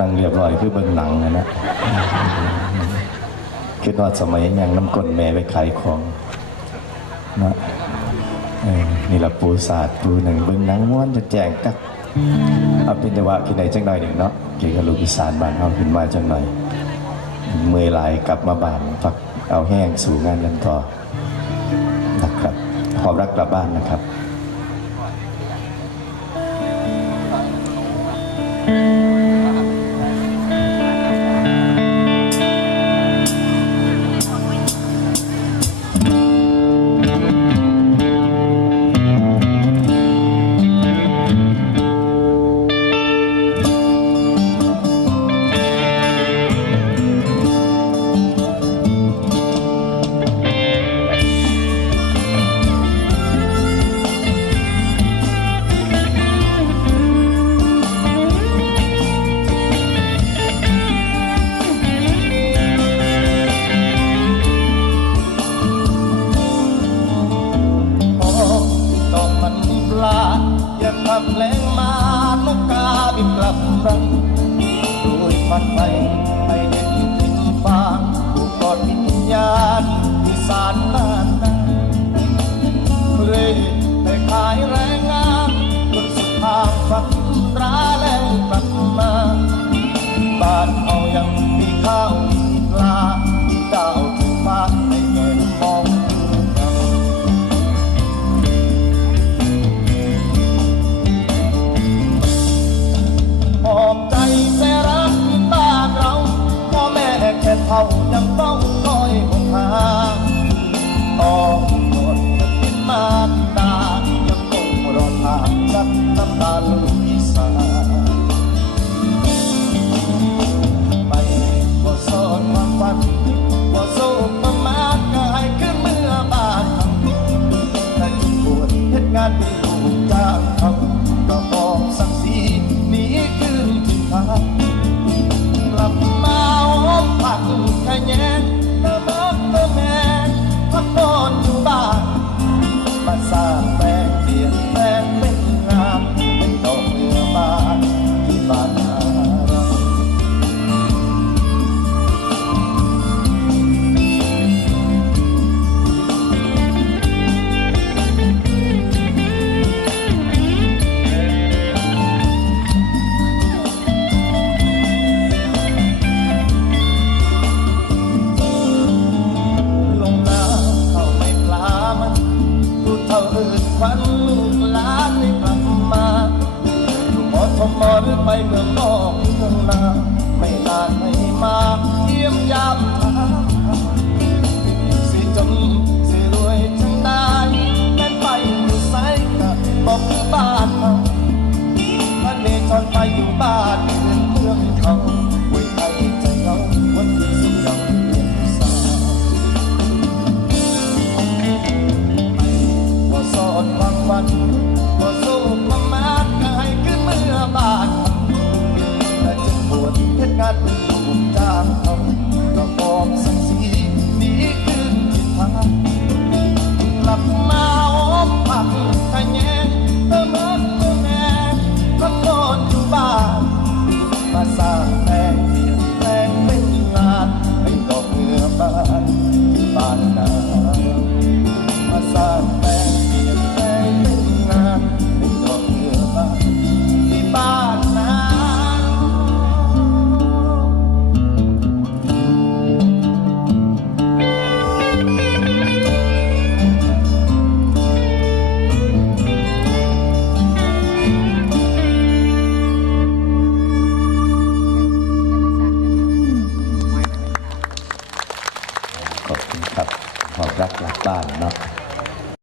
นั่งเรียบร้อยคือเบิ่งหนังนะนะคิดว่าสมัยยังน้ำกลแม่ไปขายของนะนี่ละปูศาสตร์ปูหนึ่งเบิ่งหนังม้วนจะแจงกักเอาเป็นแต่ว่ากินไหนจังหน่อยหนึ่งเนาะเกี่ยกับลูกอีสานบ้านเอาขึ้นมาจังหน่อยเมื่อยหลายกลับมาบ้านพักเอาแห้งสู่งานกันต่อนะครับขอรักกลับบ้านนะครับ อย่าทำแรงมานกกาบินกลับรังด้วยฟันไปไปเด็ดทิ้งฟางผูกกอดวิญญาณที่สารนานนาเรยแต่ขายแรงงานจนสุดทางฝันร้าแล้วกลับมา เท่ายังต้องคอยคงหาต้องโดนแผ่นดินมาตายังคงรอทางจับน้ำตาลูกอีสานไปบ่สอนความฝันบ่สู้ประมาทก็ให้ขึ้นเมื่อบ้านทำแต่ที่ปวดเหตุงานเป็นลูกจ้างเขา ไปเมืองนอกเมืองนาไม่นานไม่มาเยี่ยมยามทางสิจนสิรวยจังได้แม่นไปอยู่ไสก็บอกคือบ้านเราท่านเนจรไปอยู่บ้านเมืองเมืองเขาไว้ให้ใจเราวันที่สุดยังเรียนสายบ่สอนความฝัน วดเหตุงานถูกจ้างเขา ข